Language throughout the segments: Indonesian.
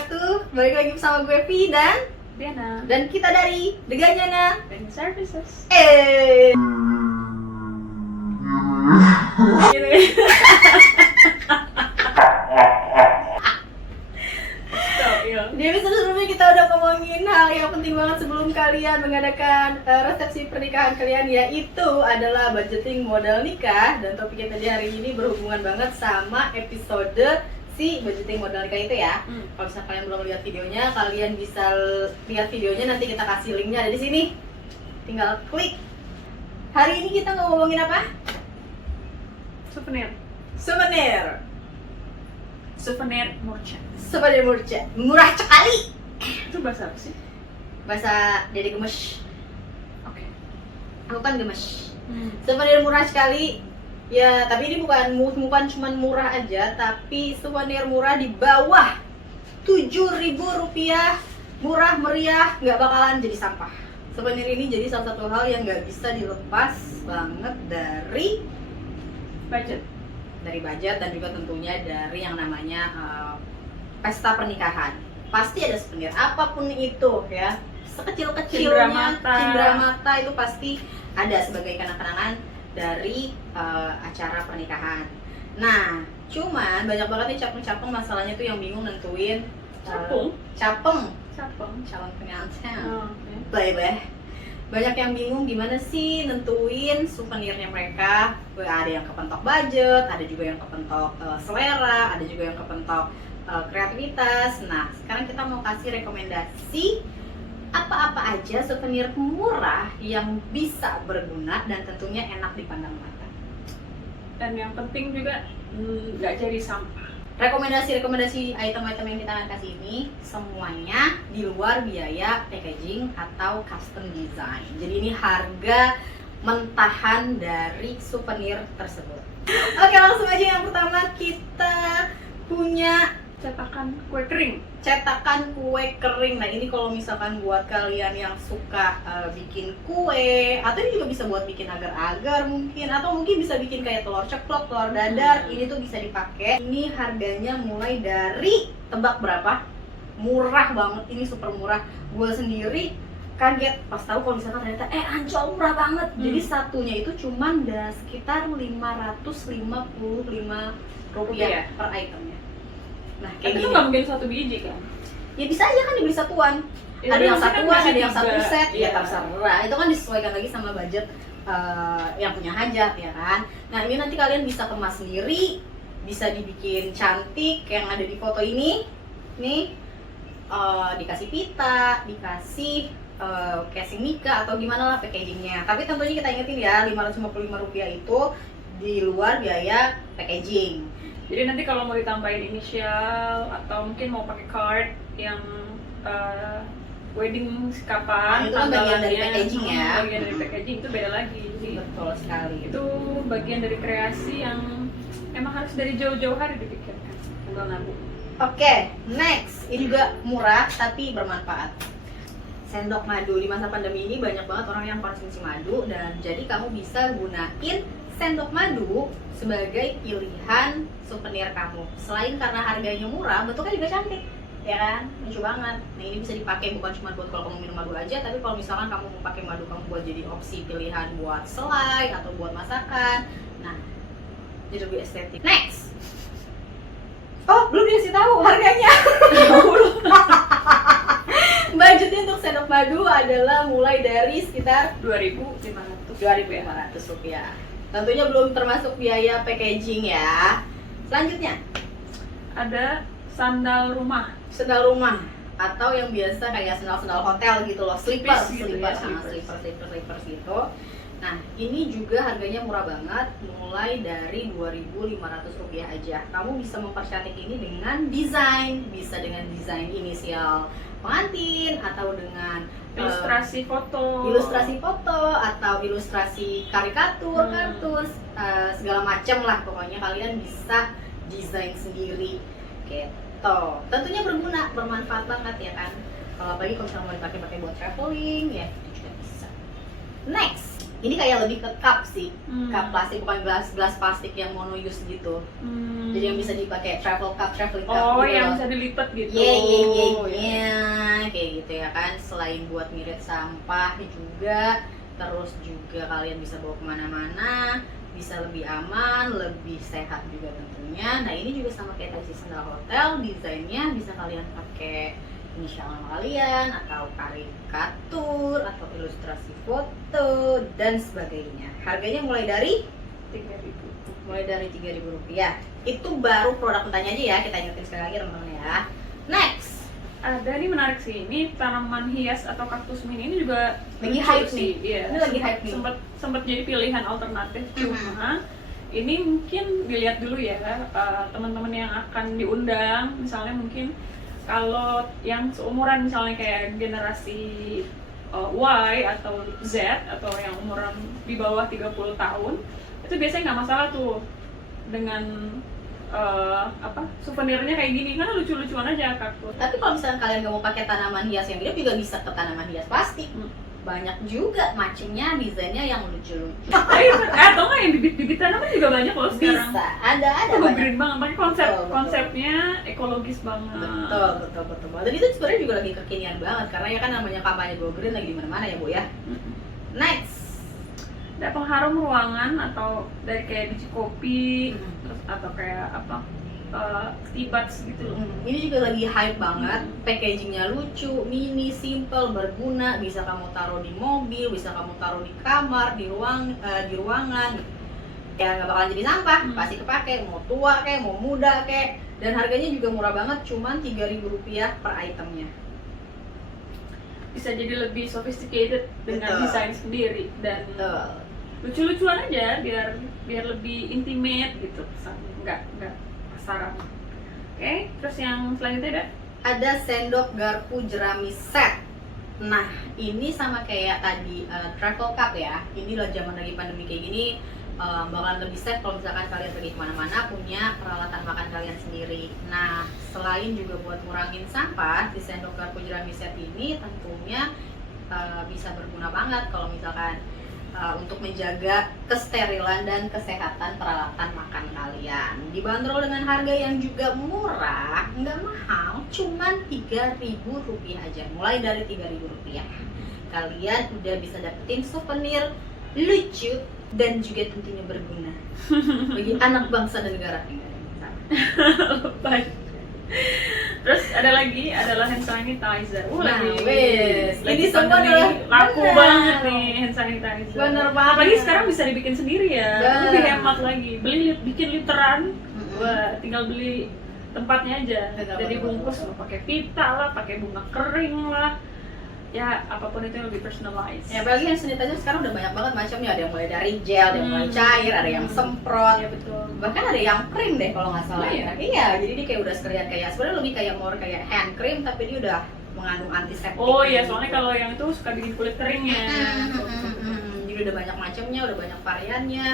wabarakatuh. Balik lagi bersama gue Vi dan Diana kita dari The Ganjana Wedding Services. Gitu. Di episode sebelumnya kita udah ngomongin hal yang penting banget sebelum kalian mengadakan resepsi pernikahan kalian, yaitu adalah budgeting modal nikah. Dan topik kita di hari ini berhubungan banget sama episode si budgeting modal nikah itu ya. Kalau misalnya kalian belum lihat videonya, kalian bisa lihat videonya, nanti kita kasih linknya ada di sini. Tinggal klik. Hari ini kita ngomongin apa? Souvenir murca. Souvenir murca. Murah sekali. Itu bahasa apa sih? Bahasa Dede Gemes. Oke. Aku kan gemes. Souvenir murah sekali. Ya, tapi ini bukan cuma murah aja, tapi souvenir murah di bawah 7.000 rupiah, murah meriah, nggak bakalan jadi sampah. Souvenir ini jadi salah satu hal yang nggak bisa dilepas banget dari Budget. dan juga tentunya dari yang namanya pesta pernikahan. Pasti ada souvenir apapun itu ya, sekecil-kecilnya, cindera mata itu pasti ada sebagai kenang-kenangan dari acara pernikahan. Nah, cuman banyak banget nih capeng-capeng, masalahnya tuh yang bingung nentuin capeng calon pengantin. Baik. Banyak yang bingung gimana sih nentuin souvenirnya mereka. Ada yang kepentok budget, ada juga yang kepentok selera, ada juga yang kepentok kreativitas. Nah, sekarang kita mau kasih rekomendasi apa-apa aja souvenir murah yang bisa berguna dan tentunya enak dipandang mata. Dan yang penting juga nggak jadi sampah. Rekomendasi item-item yang kita akan kasih ini semuanya di luar biaya packaging atau custom design. Jadi ini harga mentahan dari souvenir tersebut. Oke, langsung aja yang pertama kita punya Cetakan kue kering. Nah, ini kalau misalkan buat kalian yang suka bikin kue, atau ini juga bisa buat bikin agar-agar mungkin, atau mungkin bisa bikin kayak telur ceplok, telur dadar, ini tuh bisa dipakai. Ini harganya mulai dari, tebak berapa? Murah banget, ini super murah. Gue sendiri kaget pas tahu kalau misalkan ternyata Ancol murah banget. Jadi satunya itu cuman sekitar 555 rupiah per itemnya. Nah, kayak Tapi gini. itu nggak mungkin satu biji kan? Ya bisa aja kan dibeli satuan. Ya, Ada yang maksudnya satuan, kan ada yang satu tiga. set, ya Iya. terserah. Itu kan disesuaikan lagi sama budget yang punya hajat ya kan. Nah, ini nanti kalian bisa kemas sendiri, bisa dibikin cantik yang ada di foto ini. Nih, dikasih pita, dikasih casing nikah atau gimana lah packagingnya. Tapi tentunya kita ingetin ya, 555 rupiah itu di luar biaya packaging. Jadi nanti kalau mau ditambahin inisial atau mungkin mau pakai card yang wedding kapan, itu kan bagian dari packaging ya. Bagian dari packaging itu beda lagi. Jadi Betul sekali. itu bagian dari kreasi yang emang harus dari jauh-jauh hari dipikirkan. Tinggal nabung. Oke, next. Ini juga murah tapi bermanfaat. Sendok madu. Di masa pandemi ini banyak banget orang yang konsumsi madu, dan jadi kamu bisa gunain sendok madu sebagai pilihan souvenir kamu. Selain karena harganya murah, bentuknya juga cantik, ya kan? Lucu banget. Nah, ini bisa dipakai bukan cuma buat kalau kamu minum madu aja, tapi kalau misalkan kamu mau pakai madu kamu buat jadi opsi pilihan buat selai atau buat masakan. Nah, jadi lebih estetik. Next. Oh, belum dikasih tahu harganya. Budgetnya untuk sendok madu adalah mulai dari sekitar 2.500 rupiah. Tentunya belum termasuk biaya packaging ya. Selanjutnya ada sandal rumah atau yang biasa kayak sandal hotel gitu loh, slippers gitu gitu. Nah, ini juga harganya murah banget, mulai dari 2.500 rupiah aja. Kamu bisa mempercantik ini dengan desain, bisa dengan desain inisial pengantin atau dengan ilustrasi foto atau ilustrasi karikatur, kartun, segala macam lah, pokoknya kalian bisa desain sendiri gitu. Tentunya berguna, bermanfaat banget ya kan. Kalau apalagi kalau misalnya mau dipakai buat traveling ya, itu juga bisa. Next, Ini kayak lebih ke cup sih, Hmm. cup plastik, bukan gelas plastik yang mono use gitu. Jadi yang bisa dipakai traveling cup Oh, gitu yang loh. bisa dilipat gitu. Kayak gitu ya kan. Selain buat ngirit sampah juga, terus juga kalian bisa bawa kemana-mana, bisa lebih aman, lebih sehat juga tentunya. Nah ini juga sama kayak tadi sandal hotel, desainnya bisa kalian pakai inisial nama kalian, atau karikatur, atau ilustrasi foto, dan sebagainya. Harganya mulai dari 3.000. Rp3.000. Itu baru produk mentahnya aja ya, kita ingetin sekali lagi teman-teman ya. Next, Ada nih menarik sih, ini tanaman hias atau kaktus mini ini juga Lagi lucu hype sih. nih. Iya, Ini lagi hype nih. sempat jadi pilihan alternatif, cuma ini mungkin dilihat dulu ya, teman-teman yang akan diundang, misalnya mungkin kalau yang seumuran misalnya kayak generasi Y atau Z atau yang umuran di bawah 30 tahun, itu biasanya nggak masalah tuh dengan souvenirnya kayak gini, karena lucu-lucuan aja kaktus. tapi kalau misalnya kalian gak mau pakai tanaman hias yang mirip, juga bisa ke tanaman hias plastik. Banyak juga macamnya, desainnya yang lucu-lucu. Atau nggak yang bibit-bibit tanaman juga banyak loh sekarang. Bisa, ada Itu banyak. green banget, tapi Betul. konsepnya ekologis banget. Betul. Dan itu sebenarnya juga lagi kekinian banget, karena ya kan namanya kampanye Go Green lagi di mana-mana ya, Bu ya. Next. Ada pengharum ruangan atau dari kayak biji kopi, Mm. terus atau kayak apa, tea bags gitu loh. Ini juga lagi hype banget, packagingnya lucu, mini, simple, berguna, bisa kamu taruh di mobil, bisa kamu taruh di kamar, di ruangan, ya nggak bakalan jadi sampah, pasti kepake, mau tua kayak, mau muda kayak, dan harganya juga murah banget, cuman Rp3.000 per itemnya. Bisa jadi lebih sophisticated dengan Betul. desain sendiri dan Betul. lucu-lucuan aja biar lebih intimate gitu kesannya, nggak pasaran. Oke, terus yang selanjutnya Ada sendok garpu jerami set. Nah, ini sama kayak tadi travel cup ya. Ini lah zaman lagi pandemi kayak gini, bakalan lebih safe kalau misalkan kalian pergi kemana-mana punya peralatan makan kalian sendiri. Nah, selain juga buat ngurangin sampah, si sendok garpu jerami set ini tentunya bisa berguna banget kalau misalkan untuk menjaga kesterilan dan kesehatan peralatan makan kalian. Dibanderol dengan harga yang juga murah, nggak mahal, cuman Rp3.000 aja. Mulai dari Rp3.000, kalian udah bisa dapetin souvenir lucu dan juga tentunya berguna bagi anak bangsa dan negara. Baik. Terus ada lagi adalah hand sanitizer. Nah, Lagi ini semua pandemi adalah laku benar. banget nih hand sanitizer. Bener banget. Apalagi sekarang bisa dibikin sendiri ya. Bener. Lebih hemat lagi. Bikin literan, wah, tinggal beli tempatnya aja. Betul, Jadi betul, bungkus betul. mau pakai pita lah, pakai bunga kering lah. Ya, apapun itu yang lebih personalized. Ya, apalagi hand sanitizer sekarang udah banyak banget macamnya. Ada yang mulai dari gel, ada yang mulai cair, ada yang semprot. Ya betul. Bahkan ada yang krim deh kalau nggak salah. Oh, iya? Iya, jadi dia kayak udah sekalian kayak sebenarnya lebih kayak more kayak hand cream, tapi dia udah mengandung antiseptik. Oh iya, gitu. soalnya kalau yang itu suka bikin kulit kering ya. Jadi udah banyak macamnya, udah banyak variannya.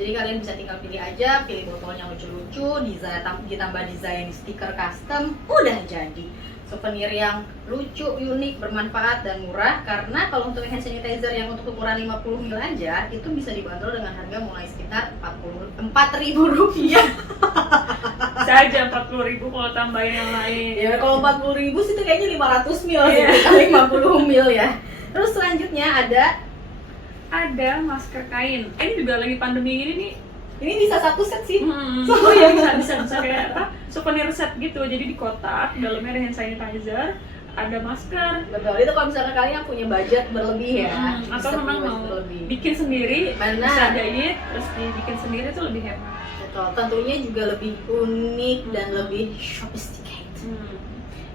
Jadi kalian bisa tinggal pilih aja, pilih botol yang lucu-lucu, ditambah desain stiker custom, udah jadi souvenir yang lucu, unik, bermanfaat dan murah. Karena kalau untuk hand sanitizer yang untuk ukuran 50 ml aja itu bisa dibanderol dengan harga mulai sekitar Rp4.000. Bisa aja 40.000 kalau tambahin yang lain. Ya kalau 40.000 sih itu kayaknya 500 ml Iya. sih, kali 50 ml ya. Terus selanjutnya ada masker kain. Ini juga lagi pandemi gini nih. ini bisa satu set sih. Oh ya, bisa kayak apa? Souvenir set gitu. Jadi di kotak, dalamnya ada hand sanitizer, ada masker. Betul, itu kalau misalnya kalian punya budget berlebih ya. Atau bisa memang punya mau budget berlebih. bikin sendiri, Benar. bisa jahit, terus dibikin sendiri itu lebih hemat. Betul, tentunya juga lebih unik dan lebih sophisticated.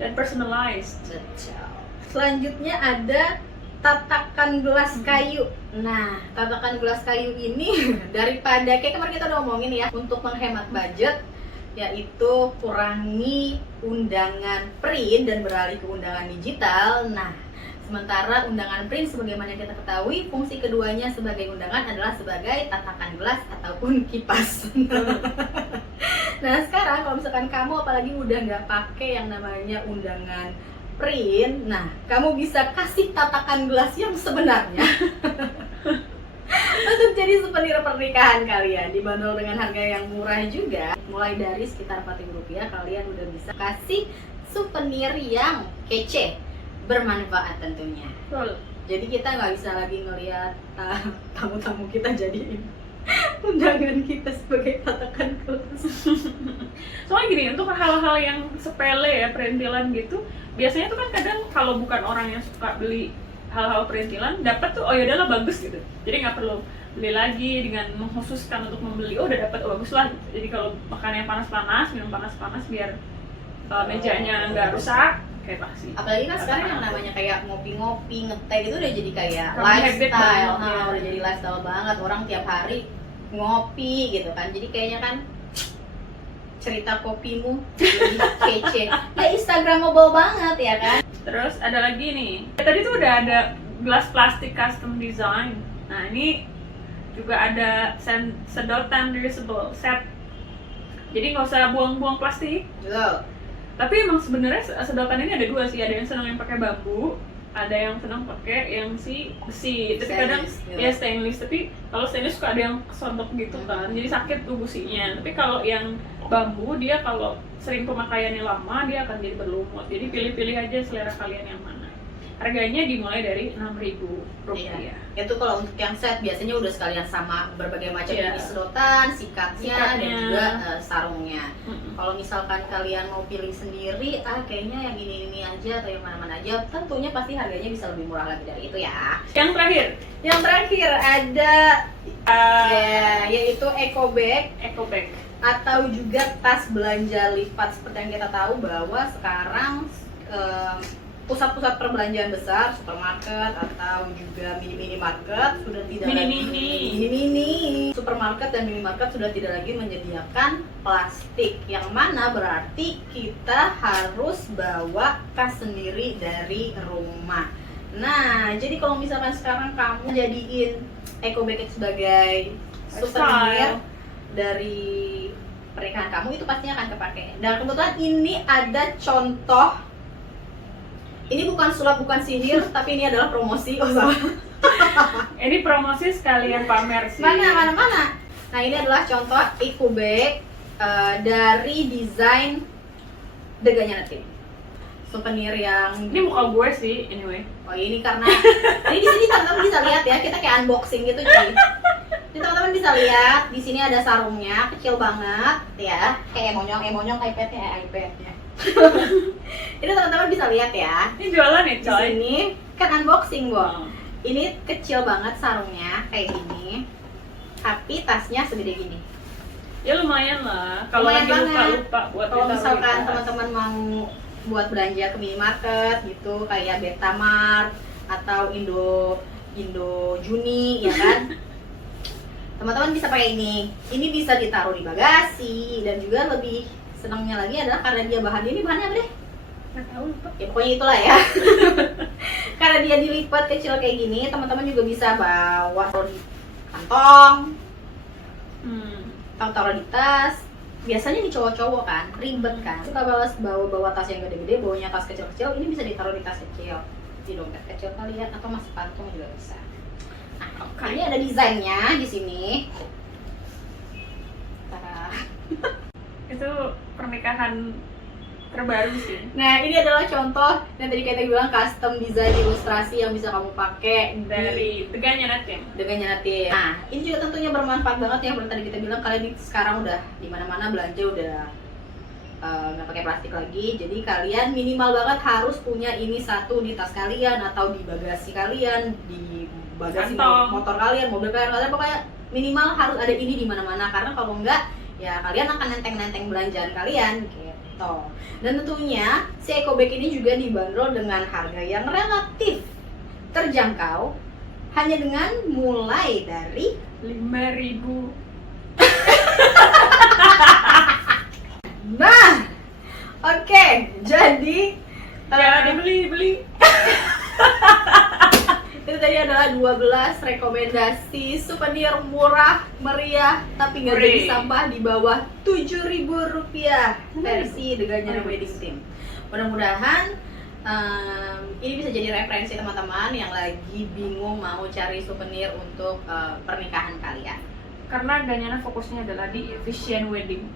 Dan personalized. Betul. Selanjutnya ada tatakan gelas kayu. Nah, tatakan gelas kayu ini daripada kayak kemarin kita udah ngomongin ya, untuk menghemat budget yaitu kurangi undangan print dan beralih ke undangan digital. Nah, sementara undangan print sebagaimana yang kita ketahui, fungsi keduanya sebagai undangan adalah sebagai tatakan gelas ataupun kipas. Nah, sekarang kalau misalkan kamu apalagi udah nggak pakai yang namanya undangan print, nah kamu bisa kasih tatakan gelas yang sebenarnya Untuk jadi souvenir pernikahan kalian dibanderol dengan harga yang murah juga, mulai dari sekitar Rp4.000 kalian udah bisa kasih souvenir yang kece, bermanfaat tentunya. Betul. Jadi kita nggak bisa lagi ngelihat tamu-tamu kita jadiin undangan kita sebagai tatakan kelas. Soalnya gini, untuk hal-hal yang sepele ya, perintilan gitu, biasanya tuh kan kadang kalau bukan orang yang suka beli hal-hal perintilan, dapat tuh oh ya udahlah bagus gitu. Jadi nggak perlu beli lagi dengan mengkhususkan untuk membeli, oh udah dapat, oh bagus lah. Jadi kalau makan yang panas-panas, minum panas-panas biar mejanya nggak rusak, kayak pasti. Apalagi kan sekarang yang namanya kayak ngopi-ngopi, ngeteh itu udah jadi kayak Habit lifestyle. banget, ya. Udah jadi lifestyle banget, orang tiap hari ngopi gitu kan. Jadi kayaknya kan cerita kopimu lebih kece, ya instagramable banget ya kan. Terus ada lagi nih, tadi tuh udah ada gelas plastik custom design. Nah ini juga ada sedotan reusable set. Jadi nggak usah buang-buang plastik. Betul. Tapi emang sebenarnya sedotan ini ada dua sih, ada yang senang yang pakai bambu, ada yang senang pakai yang si besi. Tapi kadang Stainless, ya stainless, tapi kalau stainless suka ada yang kesontok gitu kan, jadi sakit tuh businya. Tapi kalau yang bambu, dia kalau sering pemakaiannya lama dia akan jadi berlumut. Jadi pilih-pilih aja selera kalian yang mana. Harganya dimulai dari Rp6.000. Iya. Itu kalau untuk yang set biasanya udah sekalian sama berbagai macam Iya. jenis sedotan, sikatnya, dan Sikatnya. juga sarungnya. Mm-mm. Kalau misalkan kalian mau pilih sendiri, kayaknya yang ini aja atau yang mana-mana aja, tentunya pasti harganya bisa lebih murah lagi dari itu ya. Yang terakhir, Yang terakhir ada yaitu eco bag eco bag. atau juga tas belanja lipat. Seperti yang kita tahu bahwa sekarang pusat-pusat perbelanjaan besar, supermarket atau juga mini-mini market sudah tidak mini-mini supermarket dan minimarket sudah tidak lagi menyediakan plastik, yang mana berarti kita harus bawa tas sendiri dari rumah. Nah, jadi kalau misalkan sekarang kamu jadiin eco bag sebagai souvenir dari pernikahan kamu, itu pastinya akan kepake. Dan kebetulan ini ada contoh. Ini bukan sulap, bukan sihir, tapi ini adalah promosi. Oh salah. Ini promosi sekalian pamer sih. Mana? Nah ini adalah contoh eco bag dari desain Deganya Netim. Souvenir yang Ini muka gue sih, anyway. oh ini karena ini di sini teman-teman bisa lihat ya, kita kayak unboxing gitu cuy. Ini teman-teman bisa lihat di sini ada sarungnya, kecil banget ya, kayak emonyong iPad-nya. Ini teman-teman bisa lihat ya. Ini jualan nih, Di coy. sini kan unboxing, Bo. Oh. Ini kecil banget sarungnya kayak gini. Tapi tasnya segede gini. Ya lumayan lah. Kalau Lumayan lagi banget. lupa buat Kalau ditaruh misalkan di tas. teman-teman mau buat belanja ke minimarket gitu, kayak Betamart atau Indo Juni ya kan. Teman-teman bisa pakai ini. Ini bisa ditaruh di bagasi, dan juga lebih senangnya lagi adalah karena dia bahannya apa deh? Nggak tahu lupa. Ya pokoknya itulah ya. Karena dia dilipat kecil kayak gini, teman-teman juga bisa bawa di kantong, taruh di tas. Biasanya nih cowok-cowok kan ribet kan, suka bawa tas yang gede-gede, bawanya tas kecil-kecil. Ini bisa ditaruh di tas kecil, di dompet kecil kalian, atau masuk kantong juga bisa. Nah, ini ada desainnya di sini. Itu pernikahan terbaru sih. Nah, ini adalah contoh yang tadi kita bilang custom design ilustrasi yang bisa kamu pakai Dari Deganya Netim. dengan Netim. Nah, ini juga tentunya bermanfaat banget ya, seperti tadi kita bilang, kalian sekarang udah di mana-mana belanja udah nggak pakai plastik lagi. Jadi kalian minimal banget harus punya ini satu di tas kalian atau di bagasi kalian, di bagasi Kantong. motor kalian, mobil kalian, pokoknya minimal harus ada ini di mana-mana, karena kalau enggak ya kalian akan nenteng-nenteng belanjaan kalian gitu. Dan tentunya si eco bag ini juga dibanderol dengan harga yang relatif terjangkau, hanya dengan mulai dari 5.000. Nah, oke, jadi Ya, dibeli. itu tadi adalah 12 rekomendasi souvenir murah, meriah, tapi nggak jadi Free. sampah di bawah Rp7.000 versi Deganya Wedding Team. Mudah-mudahan Ini bisa jadi referensi teman-teman yang lagi bingung mau cari souvenir untuk pernikahan kalian. Karena Ganyana fokusnya adalah di efficient wedding.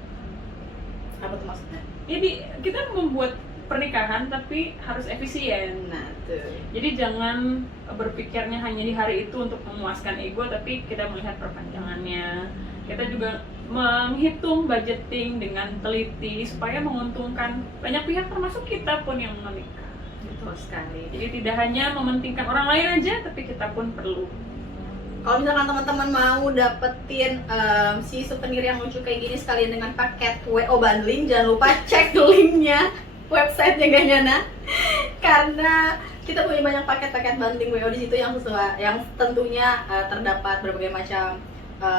Apa tuh maksudnya? Jadi kita membuat pernikahan tapi harus efisien. Nah tuh. Jadi jangan berpikirnya hanya di hari itu untuk memuaskan ego, tapi kita melihat perpanjangannya. Kita juga menghitung budgeting dengan teliti supaya menguntungkan banyak pihak termasuk kita pun yang menikah. Betul sekali. Jadi tidak hanya mementingkan orang lain aja, tapi kita pun perlu. Kalau misalkan teman-teman mau dapetin si souvenir yang lucu kayak gini sekalian dengan paket WO bundling, jangan lupa cek linknya websitenya Ganyana, karena kita punya banyak paket-paket bundling WO di situ yang sesuai, yang tentunya terdapat berbagai macam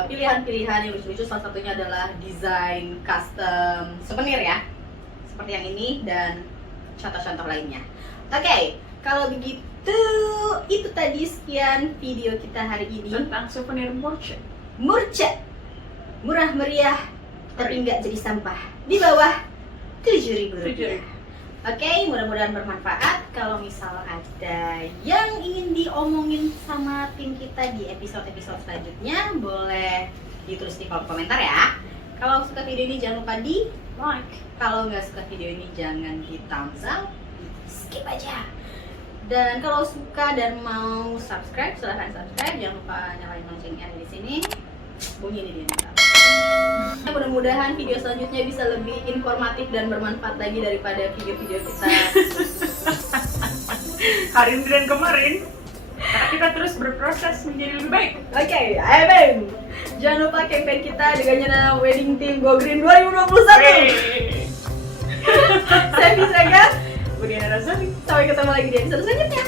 pilihan-pilihan yang lucu-lucu. Salah satunya adalah desain custom souvenir ya, seperti yang ini dan contoh-contoh lainnya. Oke, kalau begitu itu tadi sekian video kita hari ini Tentang souvenir murce. Murah meriah tapi nggak jadi sampah di bawah 7.000 rupiah. Oke, mudah-mudahan bermanfaat. Kalau misal ada yang ingin diomongin sama tim kita di episode-episode selanjutnya, boleh ditulis di kolom komentar ya. Kalau suka video ini jangan lupa di Like. Kalau nggak suka video ini jangan di thumbs up, skip aja. Dan kalau suka dan mau subscribe, silahkan subscribe. Jangan lupa nyalain loncengnya di sini. Bunyi ini dia. Mudah-mudahan video selanjutnya bisa lebih informatif dan bermanfaat lagi daripada video-video kita Hari ini dan kemarin. Karena kita terus berproses menjadi lebih baik. Oke, amin. Jangan lupa campaign kita dengan Ganyana Wedding Team Go Green 2021. Saya Fisraga. Budiana Razali. Sampai ketemu lagi di episode selanjutnya.